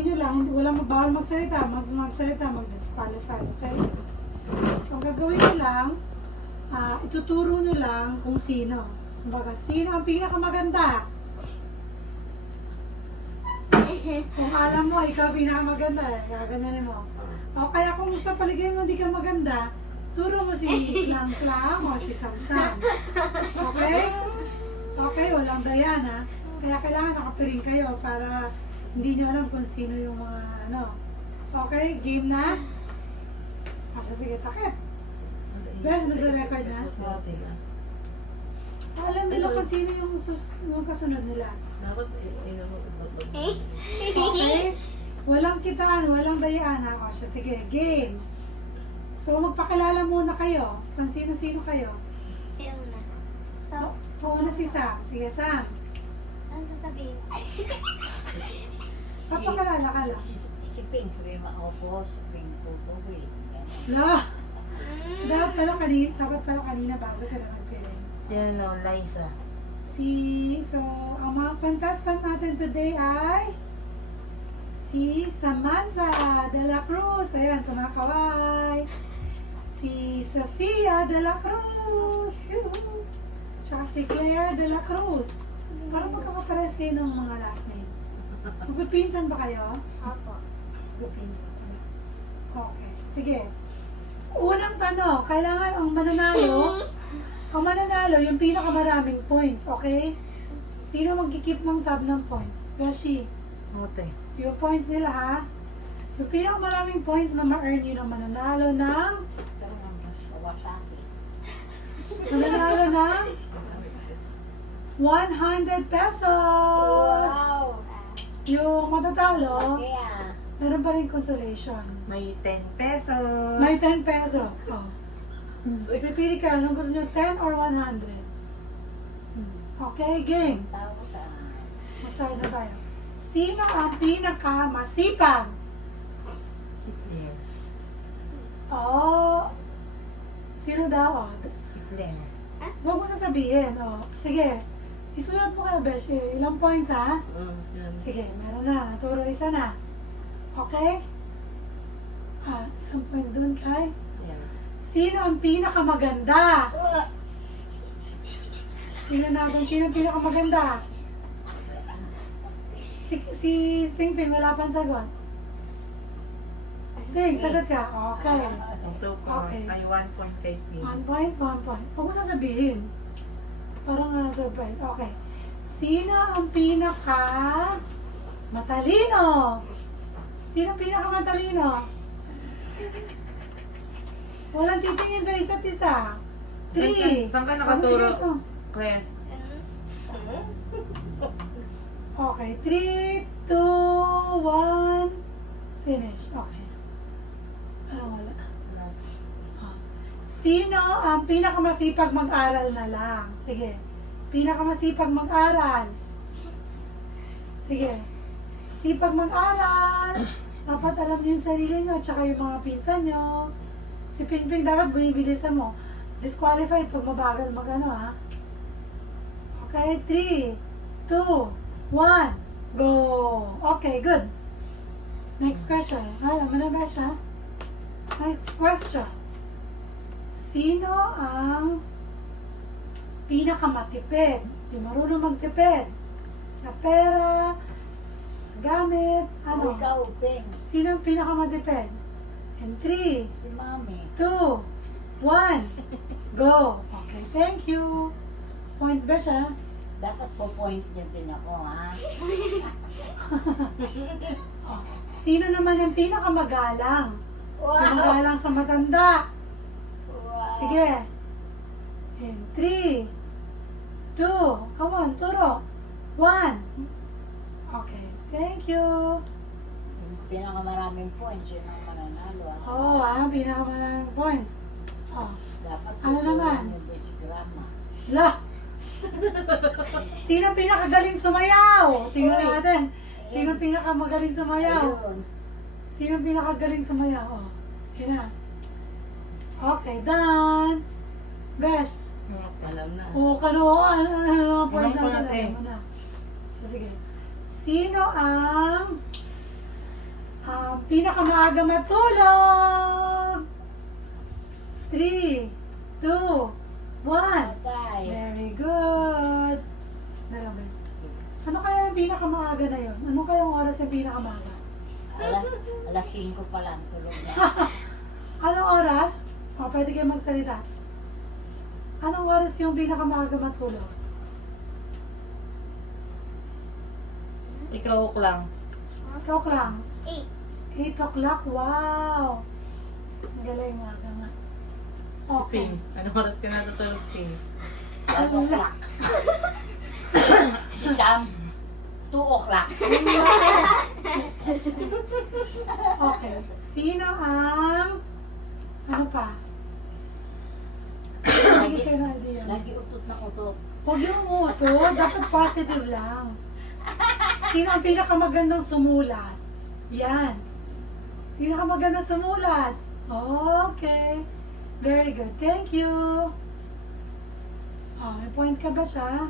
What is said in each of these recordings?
Yun lang, hindi walang bawal magsalita, mag magsalita, mag-disqualify, okay? So, ang gagawin nyo lang, ah, ituturo nyo lang kung sino. Kumbaga, sino ang pinakamaganda? Kung alam mo, ikaw pinakamaganda, eh, gaganyanin mo. O kaya kung sa paligid mo hindi ka maganda, turo mo si Klang Klang o si Samsam. Okay? Okay, walang Diana. Kaya kailangan nakapiring kayo para hindi nyo alam kung sino yung mga ano. Okay, game na? Asya, sige, takip. Bes, nagre-record na? Alam nila kung sino yung, sus- yung kasunod nila. Okay? Walang kitaan, walang dayaan ha. O siya, sige, game. So, magpakilala muna kayo. Kung sino-sino kayo. Si una. So, So, una si Sam. Sige, Sam. ano sasabihin? Papakilala ka lang. Si, si, si Pink, sabi mo, opo, si Pink po po, eh. La! Dapat pala kanina, dapat pala kanina bago sila nagpiling. Si ano, Liza. Si, so, ang mga contestant natin today ay si Samantha de la Cruz. Ayan, kumakaway. Si Sofia de la Cruz. Tsaka si Claire de la Cruz. Parang magkakapares kayo ng mga last name. Magpipinsan ba kayo? Apo. Magpipinsan. Okay. Sige. Unang tanong, kailangan ang mananalo, ang mananalo, yung pinakamaraming points, okay? Sino magkikip ng tab ng points? Beshi, Mote. yung points nila ha? Yung pinakamaraming points na ma-earn yun ang mananalo ng, Pero nga, Kawasaki. mananalo ng 100 pesos! Yung matatalo, Kaya, meron pa rin consolation. may 10 pesos. May 10 pesos. Oh. So, ipipili ka anong gusto nyo, 10 or 100. Hmm. Okay, game. Tao sa... Mag-start na tayo. Sino ang pinakamasipag? Si Claire. Oh, sino daw? Oh, Si Claire. huwag mo sasabihin. Oh, sige. Isulat mo kayo, Besh. Eh, Ilang points, ha? Mm, yun. Sige, meron na. Naturo isa na. Okay? Ah, isang points doon, kay. Yan. Sino ang pinakamaganda? Tingnan natin, sino ang pinakamaganda? Si, si Ping Ping, wala pang sagot. Ping, sagot ka. Okay. Ito po, Okay. ay 1 point kay Pink. One point, one point. Huwag mo sasabihin. Parang uh, surprise. Okay. Sino ang pinaka matalino? Sino ang pinaka matalino? Walang titingin sa isa't isa. Three. Saan ka nakaturo? mo. Claire. Okay. Three, two, one. Finish. Okay. Parang wala. Sino ang pinakamasipag mag-aral na lang? Sige. Pinakamasipag mag-aral. Sige. Sipag mag-aral. Dapat alam niyo yung sarili niyo, tsaka yung mga pinsan niyo. Si Pingping dapat bumibilisan mo. Disqualified pag mabagal mag-ano ha. Okay, 3, 2, 1, go! Okay, good. Next question. Alam mo na ba siya? Next question. Sino ang pinakamatipid? Yung marunong magtipid? Sa pera, sa gamit, ano? Ikaw, Pink. Sino ang pinakamatipid? And 3, Si Mami. 2, 1, go! Okay, thank you. Points ba siya? Dapat po point niyo din ako, ha? Oh. Sino naman ang pinakamagalang? Magalang sa matanda. Sige. And 3, 2, come on, turo. 1. Okay, thank you. Yung pinakamaraming points, yun ang mananalo. ha? Oh, ah, pinakamalang points. Oh, Dapat Ano tuturuan naman? yung basic grammar. la. Sino ang pinakagaling sumayaw? Tingnan Uy. natin. Sino ang pinakamagaling sumayaw? Ayun. Sino ang pinakagaling sumayaw? Oh, yun na. Okay, done. Besh, Alam na. Oo, kano, ano, ano, ano, points Ilang natin, natin? alam mo na. So, sige. Sino ang ang pinakamaaga matulog. 3, 2, 1. Bye. Very good. Meron ba? Ano kaya yung pinakamaaga na yun? Ano kaya yung oras yung pinakamaaga? Alas, alas 5 pa lang tulog na. Anong oras? O, pwede kayo magsalita. Anong oras yung pinakamaaga matulog? Ikaw lang. Clock lang. Eight. 8 o'clock. Wow! Ang galing nga ka nga. Si Okay. Ping. Anong oras ka natutulog, Ping? 12 o'clock. si Sam, 2 o'clock. Okay. Sino ang... Ano pa? Hindi Lagi, kayo na idea. Utot. Huwag yung uto, dapat positive lang. Sino ang pinakamagandang sumulat? Yan. Pinakamagandang sumulat. Okay. Very good. Thank you. Oh, may points ka ba siya?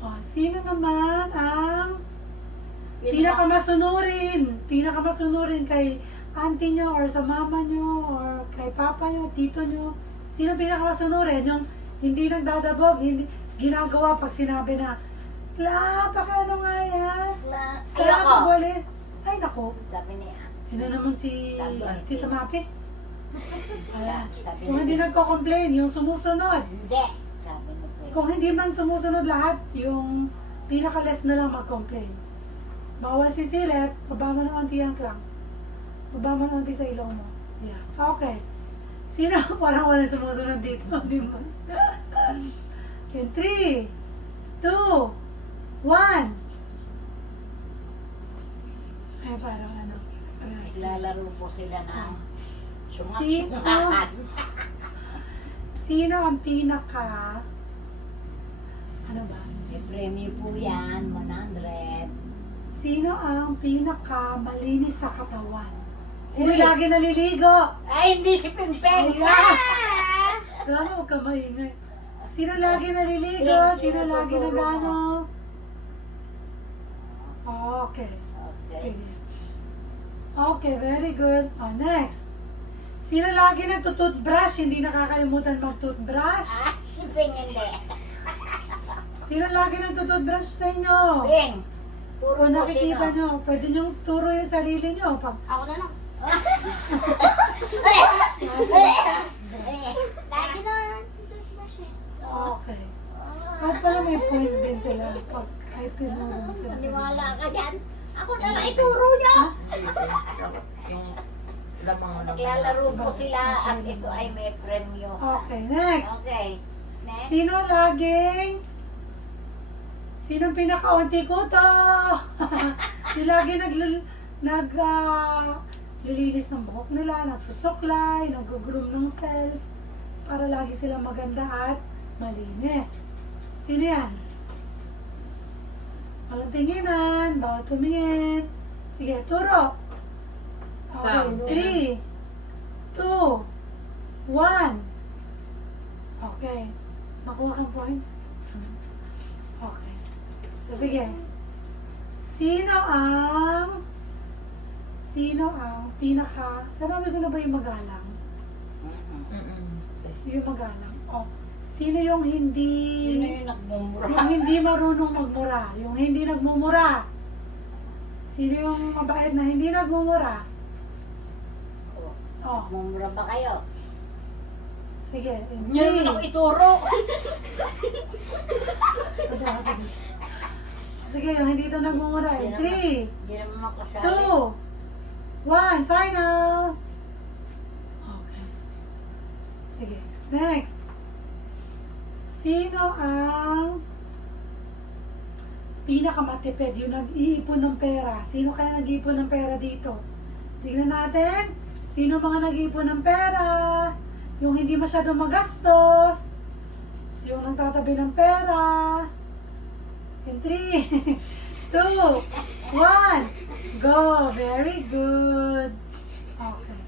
Oh, sino naman ang pinakamasunurin? Pinakamasunurin kay auntie nyo or sa mama nyo or kay papa nyo, tito nyo. Sino pinakamasunurin? Yung hindi nagdadabog, hindi ginagawa pag sinabi na, La, baka ano nga yan? La, ayoko. pabolis. Ay, nako. Sabi niya, Ano naman si Sabi. Tita Mapi? Ayan. sabi Kung hindi nagko-complain, yung sumusunod. hindi. Sabi niya po. Kung hindi man sumusunod lahat, yung pinaka-less na lang mag-complain. Bawal si Silep, baba mo ng onti ang clang. Baba mo ng onti sa ilong mo. Yeah. Okay. Sino? Parang wala sumusunod dito. Di mo. Okay, 3, 2, 1. Ay, parang ano. Naglalaro po sila ng Sino? sungat-sungahan. Sino ang pinaka... Ano ba? May premyo po yan, 100. Sino ang pinaka malinis sa katawan? Sino Uy. lagi naliligo? Ay, hindi si Pimpeng! Mo, huwag ka maingay. Sino lagi naliligo? Sino Sino lagi tutulong nagano? Okay. Okay. Sige. Okay, very good. Oh, next. Sino lagi nagtutoothbrush? Hindi nakakalimutan mag-toothbrush? Ah, si Ping hindi. Sino lagi nagtutoothbrush sa inyo? Ping! Turo Kung mo nakikita sino. nyo, pwede nyo turo yung sarili nyo. Pag, Ako na lang. Lagi na okay. Kahit pala may points din sila pag kahit tinuro mo sila. Maniwala ka dyan. Ako na lang ituro niyo. Yung lamang mo Naglalaro po sila at ito ay may premyo. Okay, next. Okay. Next. Sino laging Sino pinakaunti ko to? yung lagi nag nag ah, lilinis ng buhok nila, nagsusuklay, nag-groom ng self para lagi sila maganda at malinis. Sino yan? Walang tinginan, bawal tumingin. Sige, turo. Sam, Okay, 3, 2, 1. Okay. Nakuha kang points? Okay. So, sige. Sino ang Sino ang pinaka Sanabi ko na ba yung magalang? Yung magalang. Oh. Sino yung hindi Sino yung nagmumura? yung hindi marunong magmura? Yung hindi nagmumura? Sino yung mabait na hindi nagmumura? Oh, Oh, Nagmumura ba kayo? sige. In Hindi naman ako ituro. Sige, yung hindi ito nagmumura. In Hindi naman- 3, Hindi naman ako kasali. two, one, final. Okay. Sige, next. Sino ang pinakamatipid, yung nag-iipon ng pera? Sino kaya nag-iipon ng pera dito? Tingnan natin. Sino mga nag-iipon ng pera? Yung hindi masyadong magastos. Yung nagtatabi ng pera. In 3, 2, 1, go! Very good. Okay.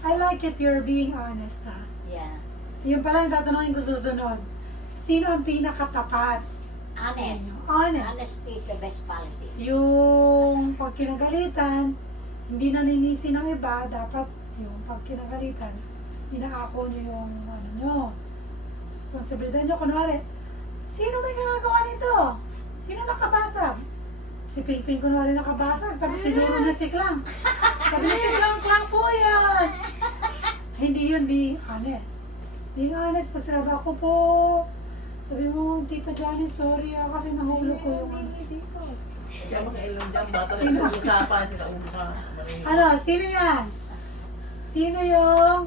I like it you're being honest, ha? Yeah. Yun pala yung tatanungin ko susunod. Sino ang pinakatapat? Honest. Honest. Honesty is the best policy. Yung pag kinagalitan, hindi naninisi ng iba, dapat yung pag kinagalitan, inaako nyo yung ano nyo. Responsibilidad nyo, kunwari, sino may gagawa nito? Sino nakabasag? Si Pingping kunwari nakabasag, tapos tinuro na si Klang. Sabi na si Klang, Klang po yan! Hindi yun being honest. Being honest, pag sinabi ako po, sabi mo, Tito Johnny, sorry ah, kasi nahulog ko yung ano. Kaya makailan dyan, bata na nag-uusapan, sila. Ano, sino yan? Sino yung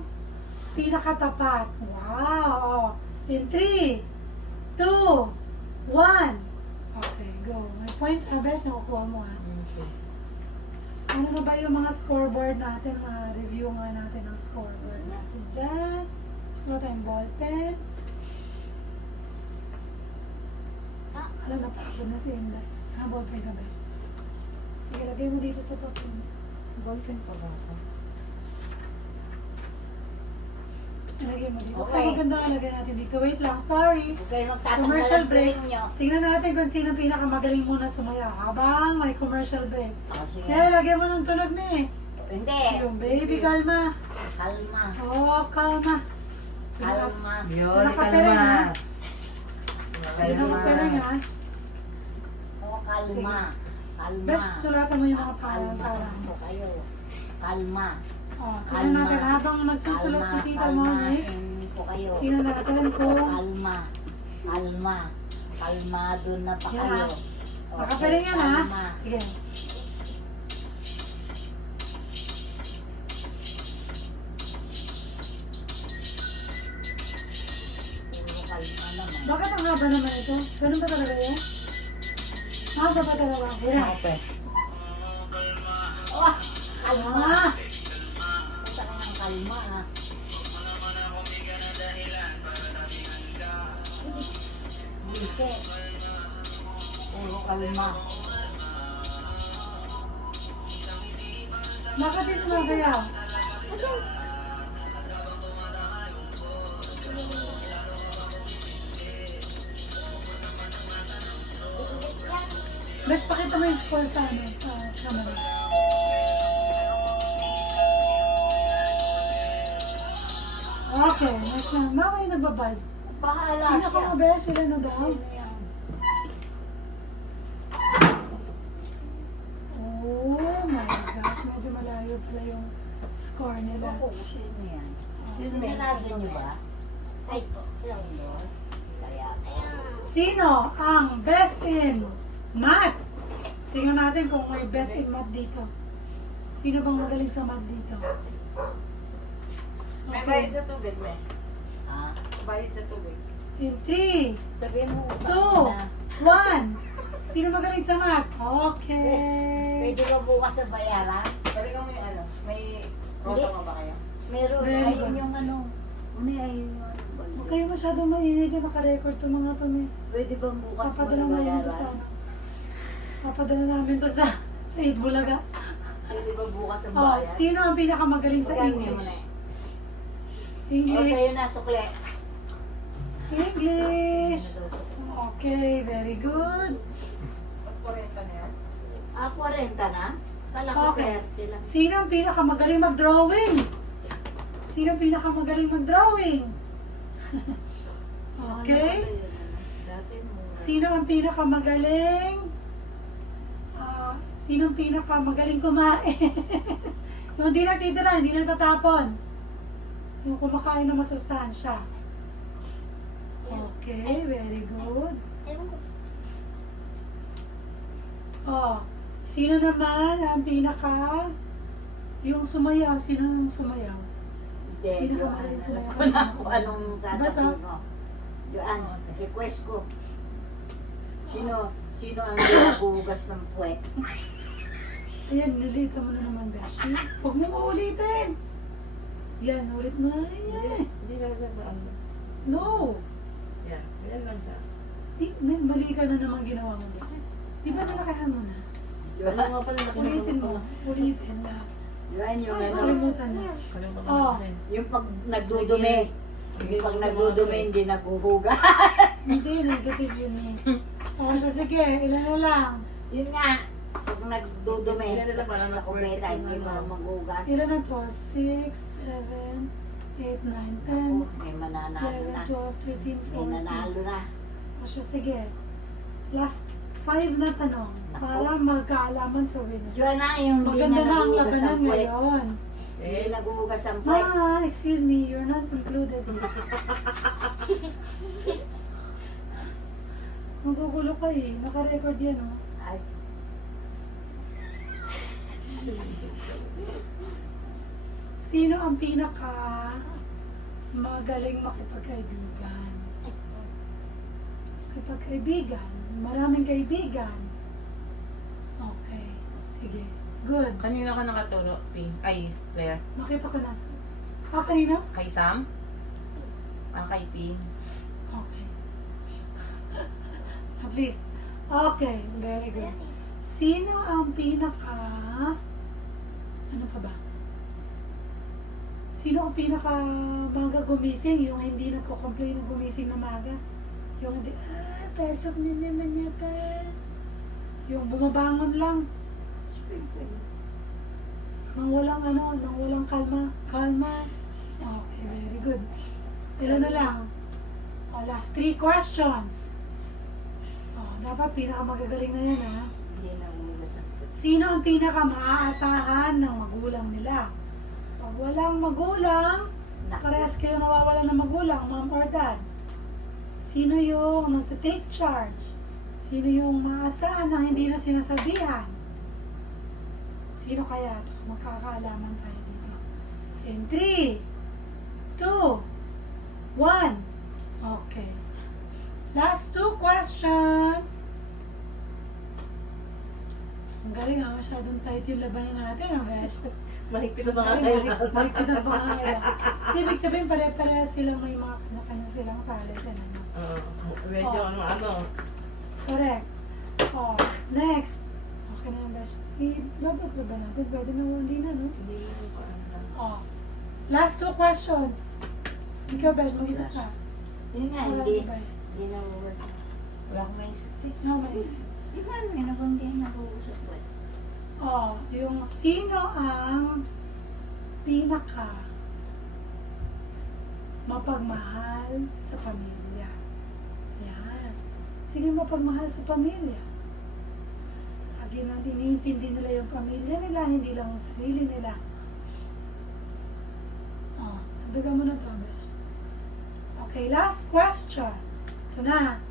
pinakatapat? Wow! Oh. In 3, 2, 1. Okay, go. May points na, Besh, nakukuha mo ah. Okay. Ano na ba yung mga scoreboard natin? Mga review nga natin ang scoreboard natin dyan. Siguro tayong ballpen. Ah. Alam na, pagod na si Inday. Ha, ballpen ka, Besh. Sige, lagay mo dito sa papel. Ballpen pa ba ako? Lagay mo dito. Okay. Okay. maganda nga lagay natin dito. Wait lang, sorry. Magtatanggol Commercial break. nyo. Tingnan natin kung sino pinakamagaling muna sumaya habang may commercial break. O, sige. Kaya lagyan mo ng tunog na eh. Hindi. Yung baby, kalma. Kalma. Oh, kalma. Kalma. Yun, Nakapereng, ha? Kalma. Nakapereng ha. O, kalma. Kalma. Besh, sulatan mo yung mga pangalan Kalma po kayo. Kalma. Oh, tingnan Kalma. natin habang nagsusulat si Tita. Monique. Kalmahin po kayo. Tingnan natin kung Kalma. Kalma. Kalmado na pa Yan, kayo. ha? nakapereng yan ha. kalma. Sige. Puro kalma naman. Bakit ang haba naman ito? Ganun ba talaga yun? Haba ba talaga? Hirap. Okay. Oh, kalma. Ah, Punta ka ng kalma ha. Bise. Puro kalma. bakit di sumasayaw? Besh, pakita mo yung score sa ano, sa camera. Okay, na. Mama yung nagbabuzz. Bahala Tingnan ko siya. mo, Besh, ilan na daw? Sino yan? Oh my gosh, medyo malayo pala yung score nila. Ako, sino yan? Okay. Sinunado niyo ba? Ay po. Sino? Kaya Sino ang best in math? Tingnan natin kung may best in math dito. Sino bang magaling sa math dito? May Okay. bayad sa tubig, may. Ha? Bayad sa tubig. In 3, Sabihin mo. Two. na. 1. Sino magaling sa math? Okay. Pwede ba bukas sa bayaran? Balikan mo yung ano. May rosa ka ba kayo? Meron. Very Ayun yung ano. Ano ayun yung ano. Huwag kayo masyado maingay dyan. Naka-record to mga to. May. Pwede bang bukas mo Papadala na namin to sa bayaran? Papadala namin to sa sa Eid Bulaga. Pwede ba bukas ang Oh, sino ang pinakamagaling sa Magkano mo English? na eh? O, English. sa'yo na, sukle. English. Okay, very good. Kurenta na yan. Ah, 40 na? Kala ko Okay. 30 lang. Sino ang pinakamagaling mag-drawing? Sino ang pinakamagaling mag-drawing? okay. Ano. Sino ang pinakamagaling? Ah, sino ang pinakamagaling kumain? yung hindi natitira, hindi natatapon. Yung kumakain na masustansya. Okay, very good. Oh, sino naman ang pinaka yung sumayaw? Sino yung sumayaw? Hindi, Sino ka Joan. magaling Alam sumayaw? ko na kung anong Diba sasabihin to? mo. Joan, request ko. Sino, sino ang naghuhugas ng puwet? Ayan, nilita mo na naman, Beshi. Huwag mo maulitin. Yan, ulit mo na. Yan. Hindi na lang ano. No. Yan. Yan lang siya. Di, may- mali ka na naman ginawa mo. Di ba nalakahan mo na? Ano Joan, nga pala Ulitin mo. Ulitin lahat. Joan yung Ay, ano, kalimutan na. Kalimutan Oh. natin. yung pag nagdudumi. Yung pag nagdudumi, hindi naghuhuga. Hindi, negative yun eh. O, so sige, ilan na lang? Yun nga. Pag nagdudumi Yan nila para sa kubeta, hindi mo magugas. Ilan na to? 6, 7, 8, 9, 10, Ako, may mananalo 11, na. 12, 13, May 14. nanalo na. O siya, sige. Last five na tanong para magkaalaman sa winner. Diyan na yung hindi Maganda na na ang nagugas labanan puwet. ngayon. Hindi nagugas ang puwet. Ma, excuse me, you're not included. Magugulo ka eh. Naka-record yan oh. Ay, Sino ang pinaka magaling makipagkaibigan? Makipagkaibigan? Maraming kaibigan? Okay. Sige. Good. Kanina ka nakaturo, Pink. Ay, Claire. Nakita ko na. Ah, kanina? Kay Sam? Ah, kay Pink. Okay. At least. Okay. Very good. Sino ang pinaka... Ano pa ba? Sino ang pinaka maga gumising? Yung hindi nagko-complain ng gumising na maga? Yung hindi, ah, pasok na naman yata. Yung bumabangon lang. Nang walang ano, nang walang kalma. Kalma. Okay, very good. Ilan na lang? Oh, last three questions. Oh, dapat pinaka magagaling na yan ha. hindi puwet. Sino ang pinaka maaasahan ng magulang nila? Pag walang magulang, parehas kayo nawawalan ng magulang, mom or dad. Sino yung nagte-take charge? Sino yung maasahan na hindi na sinasabihan? Sino kaya? Magkakaalaman tayo dito. In 3, 2, 1. Okay. Last two questions. Ang galing ha, masyadong tight yung labanan natin, ang besh. Mahigpit na mga balik- baliktad ang pangangailangan. Hindi, Ibig sabihin, pare-pare silang may mga kanya-kanya silang talent. Ano. Oo. medyo ano, ano. Correct. Oh, next. Okay na besh. I-double ko ba natin? Pwede na, hindi na, no? Hindi ko. Oh. Last two questions. Ikaw, besh, mag-isip ka. Yun nga, Wala hindi. Hindi nagugas. Wala akong maisip. No, mag-isip. Di ba, may nabang hindi nagugas ang puwet. Oh, yung sino ang pinaka mapagmahal sa pamilya. Yan. Sino mapagmahal sa pamilya? Lagi natin iniintindi nila yung pamilya nila, hindi lang ang sarili nila. Oh, nagdagan mo na to. Okay, last question. Ito na.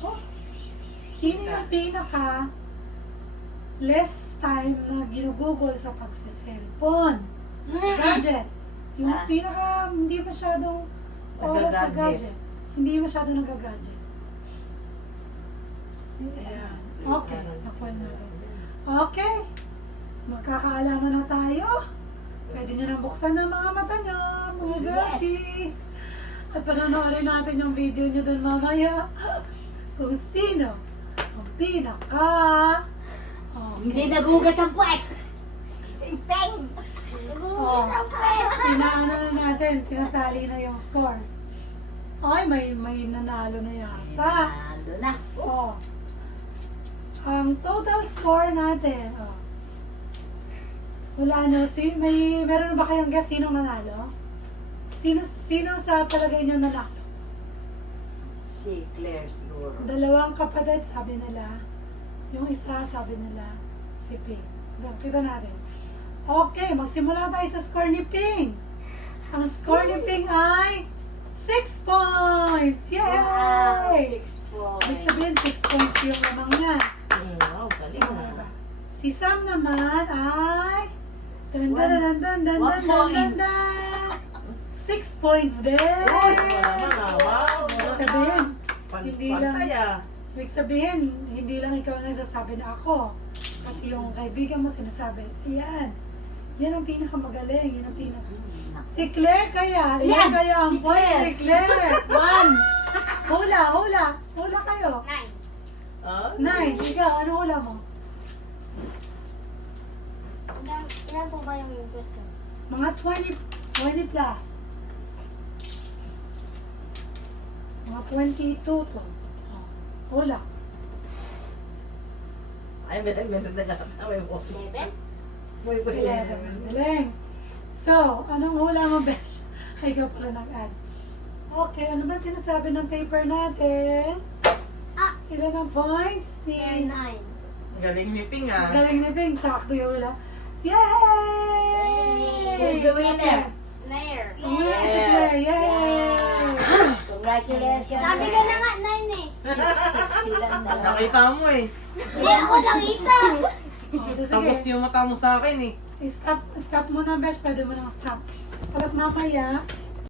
Oh, Sino yung pinaka less time na ginugugol sa pagsiselfon? Sa gadget. Yung Ah. pinaka hindi masyadong oras sa Nagagadget. gadget. Hindi masyadong nagagadget. Ayan. Okay. Nakuha na natin. Okay. Magkakaalaman na tayo. Pwede nyo nang buksan ang mga mata nyo, mga Yes. girlsies. At panonoorin natin yung video nyo dun mamaya. Kung sino ang pinaka... Hindi Okay. nagugas ang puwet. Peng! Oh. Nagugas ang puwet. Tinaano na natin, tinatali na yung scores. Ay, may may nanalo na yata. Nanalo na. Oh. Ang total score natin, oh. Wala nyo, si, may, meron na ba kayong guess sinong nanalo? Sino, sino sa palagay nyo nanalo? Si Claire siguro. Dalawang kapatid, sabi nila. Yung isa, sabi nila, si Ping. Hanggang Kita natin. Okay, magsimula tayo sa score ni Ping. Ang score ni Ping ay 6 points! Wow, Yay! six Ibig points. sabihin, 6 points yung lamang niya. Wow, galing na. Si Sam naman ay... One dan, point. Six points din! Wow, naman ah. Wow. Ibig sabihin, Pan- Hindi lang. Pantay ah. ibig sabihin, hindi lang ikaw ang nagsasabi na ako. Pati yung kaibigan mo sinasabi, yan. Yan ang pinakamagaling, yan ang pinaka... Si Claire kaya, yan Yan, kaya ang si point Claire. ni Claire. One! Hula, hula. Hula kayo. Nine. Ah, Nine. Ikaw, ano hula mo? Ilan, ilan po ba yung question? Mga 20, 20 plus. Mga 22 to. Oh, hula. Ay, meron meron na kakataway mo. Seven? Boy, boy, Eleven. Galing. So, anong hula mo, Besh? Ay, ikaw pala nag-add. Okay, ano ba sinasabi ng paper natin? Ah. Ilan ang points? Nine. Ni Nine. Galing ni Ping ah. Galing ni Bing. Sakto yung hula. Yay! Who's the winner? Hula si Claire. Yay! Congratulations. Sabi ko na nga, nine eh. Six, six sila na lang. Nakita mo eh. Hindi ako nakita. Oh, so, Tapos sige. yung mata mo sa akin eh. Stop, stop mo na, Besh. Pwede mo nang stop. Tapos mamaya,